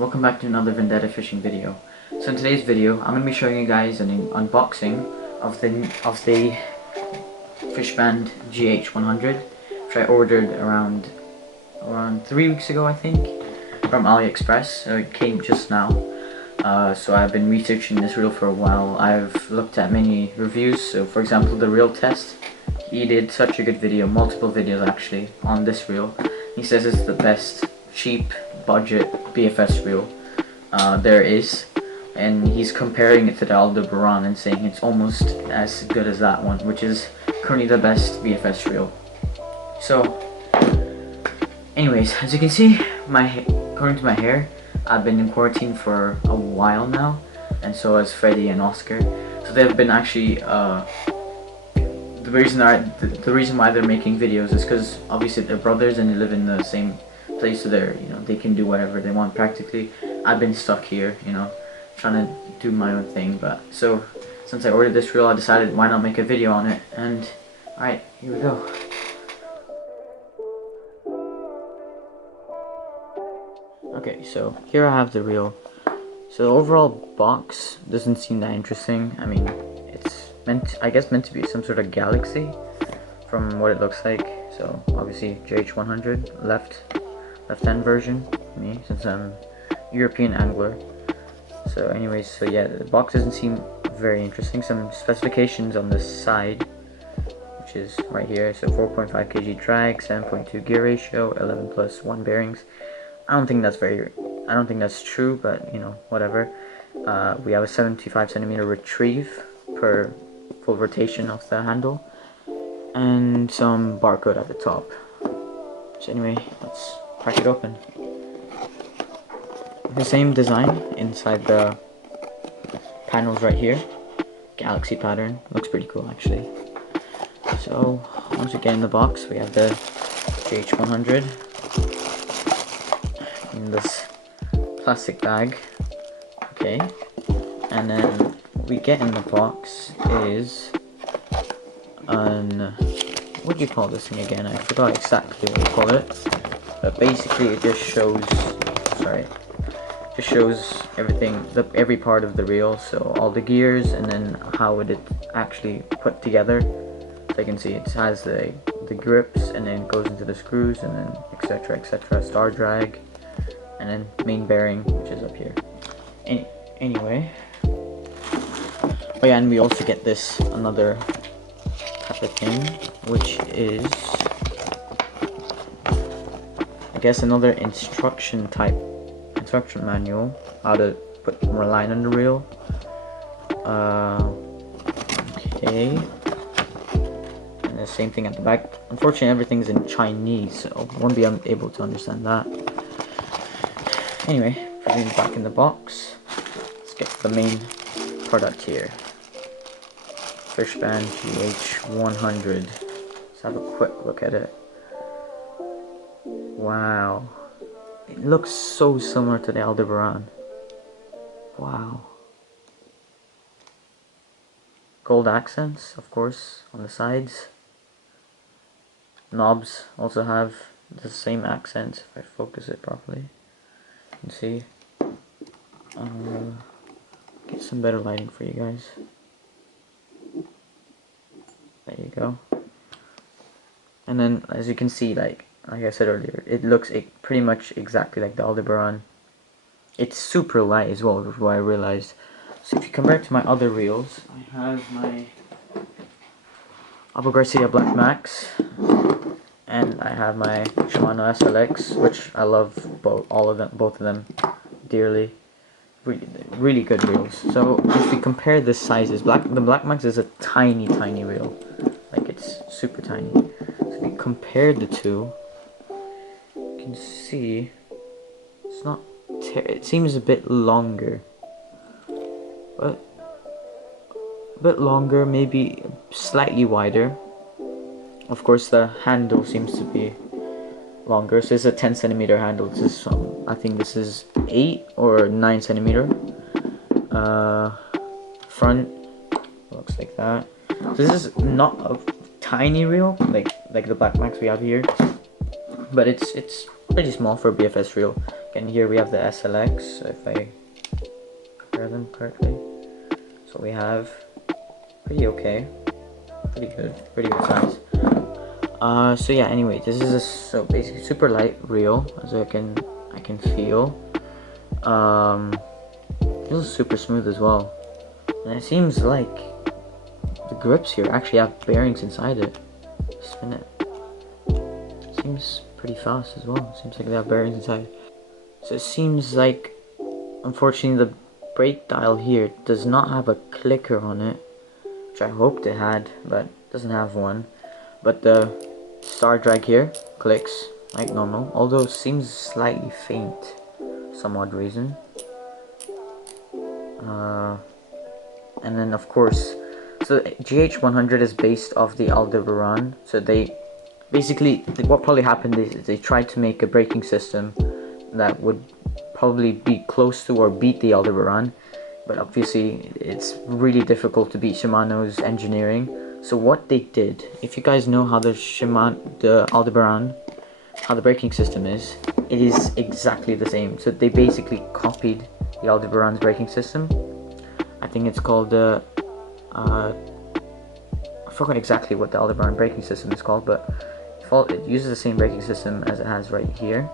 welcome back to another Vendetta fishing video. So in today's video, I'm going to be showing you guys an unboxing of the Fishband GH100, which I ordered around 3 weeks ago, I think, from AliExpress. So it came just now. So I've been researching this reel for a while. I've looked at many reviews. So for example, the reel test. He did such a good video, multiple videos actually, on this reel. He says it's the best cheap budget BFS reel there is, and he's comparing it to the ALDEBERAN and saying it's almost as good as that one, which is currently the best BFS reel. So anyways, as you can see, according to my hair, I've been in quarantine for a while now, and so has Freddie and Oscar. So they've been actually the reason why they're making videos is because obviously they're brothers and they live in the same place, so they can do whatever they want practically. I've been stuck here, trying to do my own thing. But so since I ordered this reel, I decided why not make a video on it. And alright, here we go. Okay, so here I have the reel. So the overall box doesn't seem that interesting. I mean, it's I guess meant to be some sort of galaxy from what it looks like. So obviously GH100 left-hand version, me, since I'm European angler. So anyways, so yeah, the box doesn't seem very interesting. Some specifications on the side, which is right here. So 4.5 kg drag, 7.2 gear ratio, 11+1 bearings. I don't think that's true, but whatever. We have a 75 centimeter retrieve per full rotation of the handle, and some barcode at the top. So anyway, let's crack it open. The same design inside the panels right here. Galaxy pattern. Looks pretty cool actually. So once we get in the box, we have the GH100 in this plastic bag. Okay. And then what we get in the box is what do you call this thing again? I forgot exactly what you call it. But basically it just shows everything, every part of the reel, so all the gears, and then how it actually put together. So you can see it has the grips, and then it goes into the screws, and then etc, star drag, and then main bearing, which is up here. Anyway, oh yeah, and we also get this another type of thing, which is, I guess, another instruction manual, how to put more line on the reel. Okay, and the same thing at the back. Unfortunately, everything's in Chinese, so I won't be able to understand that. Anyway, putting it back in the box, let's get the main product here. Fishband GH100. Let's have a quick look at it. Wow. It looks so similar to the ALDEBERAN. Wow. Gold accents, of course, on the sides. Knobs also have the same accents, if I focus it properly. You can see. Get some better lighting for you guys. There you go. And then, as you can see, like I said earlier, it looks pretty much exactly like the ALDEBERAN. It's super light as well, which is what I realized. So if you compare it to my other reels, I have my Abu Garcia Black Max, and I have my Shimano SLX, which I love both of them dearly. Really good reels. So if we compare the sizes, the Black Max is a tiny reel, like it's super tiny. So if we compare the two, you can see it's not. It seems a bit longer, but a bit longer, maybe slightly wider. Of course, the handle seems to be longer. So it's a 10 centimeter handle. This is I think this is 8 or 9 centimeter. Front looks like that. So this is not a tiny reel like the Black Max we have here, but it's pretty small for a BFS reel. Again, here we have the SLX, if I compare them correctly. So we have pretty okay, pretty good size. So yeah, anyway, this is so basically super light reel, as I can feel. Feels super smooth as well, and it seems like the grips here actually have bearings inside it. Spin it. Seems pretty fast as well. Seems like they have bearings inside. So it seems like, unfortunately, the brake dial here does not have a clicker on it, which I hoped it had, but it doesn't have one. But the star drag here clicks like normal, although it seems slightly faint for some odd reason. And then of course, so GH100 is based off the ALDEBERAN. So they basically, what probably happened is they tried to make a braking system that would probably be close to or beat the ALDEBERAN, but obviously it's really difficult to beat Shimano's engineering. So what they did, if you guys know how the ALDEBERAN, how the braking system is, it is exactly the same. So they basically copied the ALDEBERAN's braking system. I think it's called I forgot exactly what the ALDEBERAN braking system is called, but it uses the same braking system as it has right here.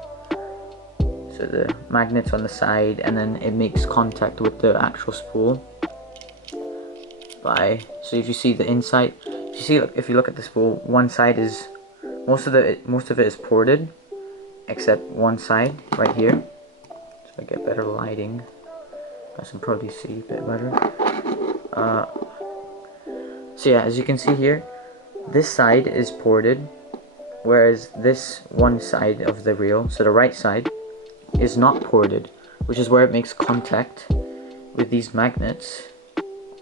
So the magnets on the side, and then it makes contact with the actual spool. So if you see the inside, if you look at the spool, one side is most of it is ported, except one side right here. So I get better lighting. I can probably see a bit better. So yeah, as you can see here, this side is ported, whereas this one side of the reel, so the right side, is not ported, which is where it makes contact with these magnets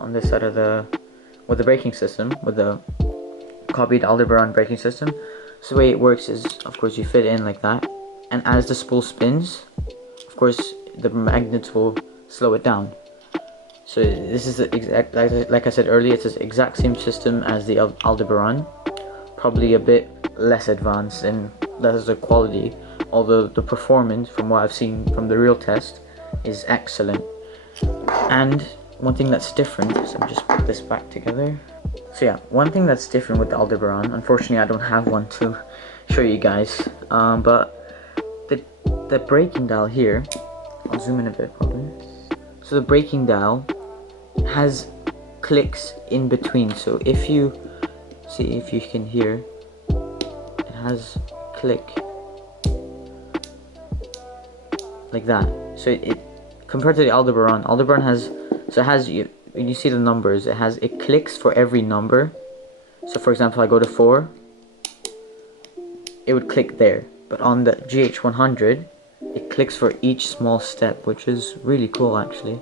on this side of with the braking system, with the copied ALDEBERAN braking system. So the way it works is, of course, you fit in like that, and as the spool spins, of course, the magnets will slow it down. So this is the exact, like I said earlier, it's the exact same system as the ALDEBERAN, probably a bit less advanced and less the quality, although the performance, from what I've seen from the real test, is excellent. And one thing that's different, so I'm just put this back together. So yeah, one thing that's different with the ALDEBERAN, unfortunately I don't have one to show you guys, but the braking dial here, I'll zoom in a bit probably. So the braking dial has clicks in between. So if you see, if you can hear, it has click like that. So it compared to the ALDEBERAN has, so it has, when you see the numbers, it clicks for every number. So for example, I go to 4, it would click there. But on the GH100, it clicks for each small step, which is really cool actually.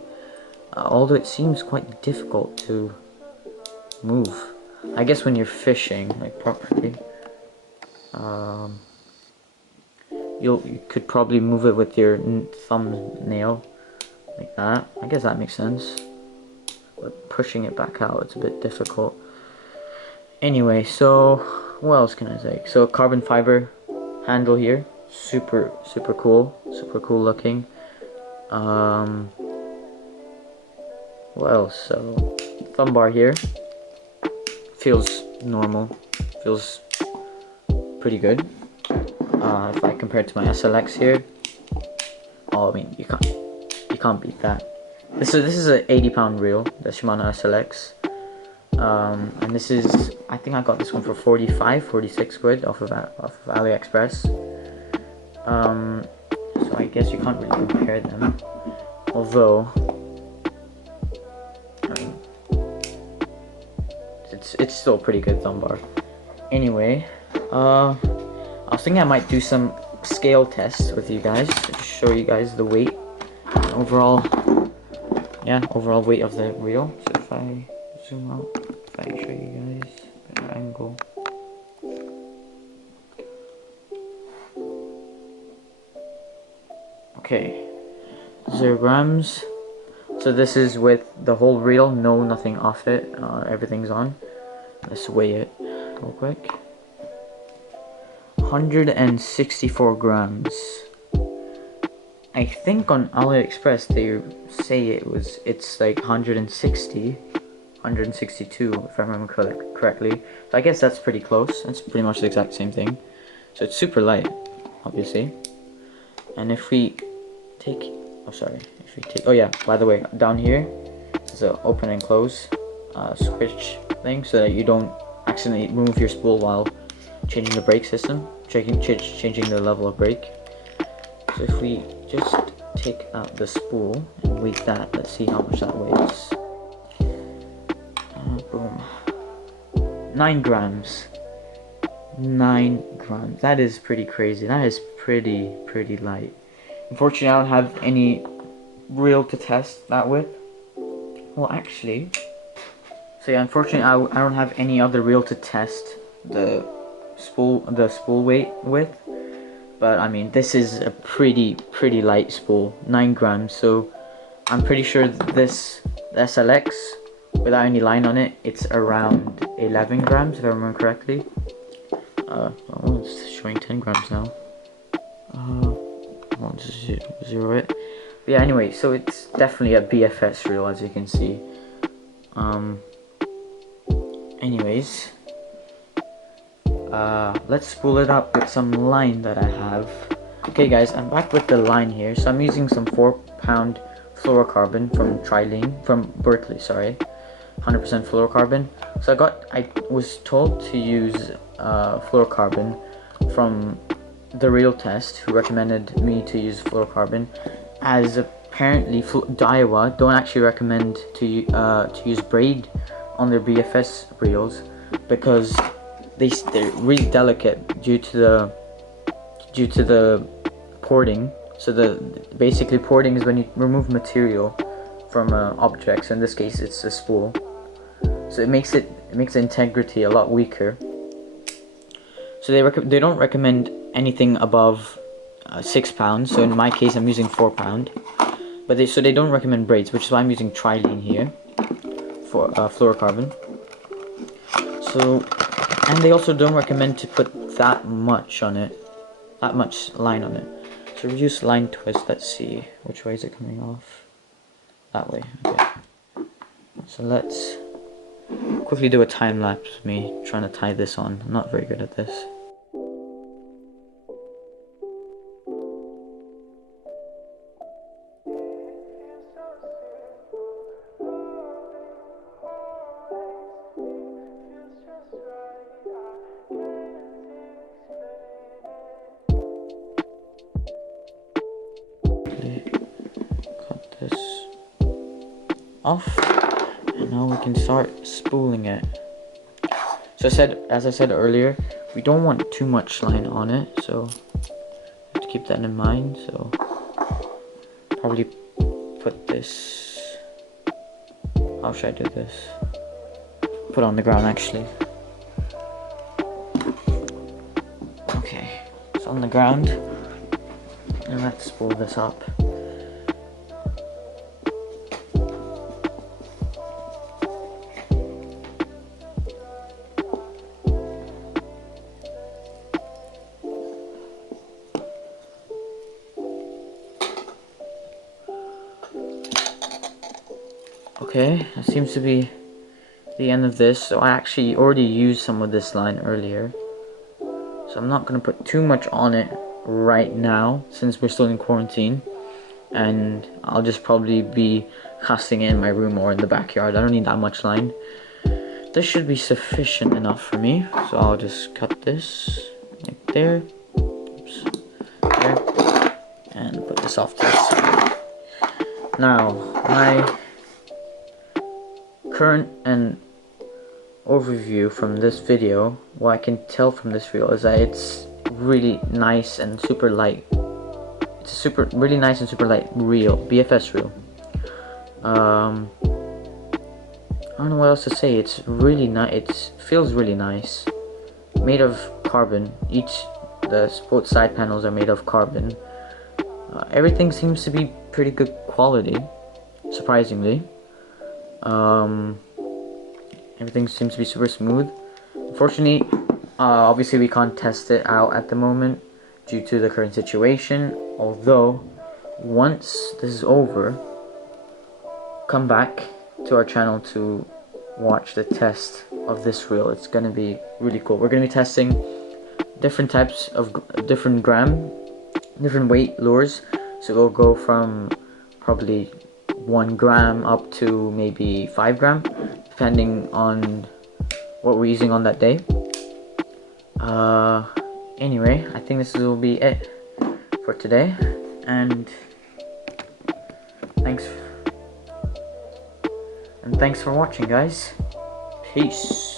Although it seems quite difficult to move. I guess when you're fishing, like properly, you could probably move it with your thumbnail, like that. I guess that makes sense. But pushing it back out, it's a bit difficult. Anyway, so what else can I say? So carbon fiber handle here, super cool looking. What else? So thumb bar here feels normal, feels pretty good. If I compare it to my SLX here, oh, I mean, you can't beat that. This is an 80-pound reel, the Shimano SLX, and this is, I think I got this one for 46 quid off of AliExpress. So I guess you can't really compare them, although I mean, it's still a pretty good thumb bar. Anyway, I was thinking I might do some scale tests with you guys to show you guys the weight and overall weight of the reel. So if I zoom out, if I show you guys better angle. Okay, 0 grams. So this is with the whole reel, nothing off it, everything's on. Let's weigh it real quick. 164 grams. I think on AliExpress they say it's like 160, 162 if I remember correctly. So I guess that's pretty close. That's pretty much the exact same thing. So it's super light, obviously. And if we take, oh yeah, by the way, down here is a open and close switch thing, so that you don't accidentally remove your spool while changing the brake system, changing the level of brake. So if we just take out the spool and weigh that, let's see how much that weighs. Boom. 9 grams. 9 grams. That is pretty crazy. That is pretty light. Unfortunately, I don't have any reel to test that with. Well, actually, so yeah, unfortunately, I don't have any other reel to test the spool weight with. But I mean, this is a pretty light spool, 9 grams. So I'm pretty sure this SLX, without any line on it, it's around 11 grams if I remember correctly. Oh, it's showing 10 grams now. I'll just zero it. But yeah, anyway, so it's definitely a BFS reel, as you can see. Anyways, let's spool it up with some line that I have. Okay guys, I'm back with the line here. So I'm using some 4-pound fluorocarbon from Berkeley, sorry. 100% fluorocarbon. So I was told to use fluorocarbon from the real test, who recommended me to use fluorocarbon, as apparently Daiwa don't actually recommend to use braid on their BFS reels, because they're really delicate due to the porting. So basically porting is when you remove material from objects. In this case, it's a spool. So it makes the integrity a lot weaker. So they don't recommend anything above 6 pounds. So in my case, I'm using 4 pound. But they don't recommend braids, which is why I'm using trilene here for fluorocarbon. So, and they also don't recommend to put that much on it, that much line on it. So reduce line twist. Let's see, which way is it coming off? That way. Okay. So let's quickly do a time lapse of me trying to tie this on. I'm not very good at this. Cut this off, and now we can start spooling it. So as I said earlier, we don't want too much line on it, so have to keep that in mind. So probably put this, how should I do this? Put it on the ground actually. Okay, it's on the ground, and let's spool this up. Okay, that seems to be the end of this. So I actually already used some of this line earlier, so I'm not going to put too much on it right now since we're still in quarantine, and I'll just probably be casting it in my room or in the backyard. I don't need that much line. This should be sufficient enough for me, so I'll just cut this like there. Oops. There, and put this off to the side. Now my current and overview from this video, what I can tell from this reel is that it's really nice and super light. It's a really nice and super light reel, BFS reel. I don't know what else to say. It's really nice. It feels really nice. Made of carbon. Both side panels are made of carbon. Everything seems to be pretty good quality, surprisingly. Everything seems to be super smooth. Unfortunately, Obviously we can't test it out at the moment due to the current situation, although once this is over, come back to our channel to watch the test of this reel. It's gonna be really cool. We're gonna be testing different types of different weight lures, so we'll go from probably 1 gram up to maybe 5 gram, depending on what we're using on that day. Anyway, I think this will be it for today, and thanks for watching, guys. Peace.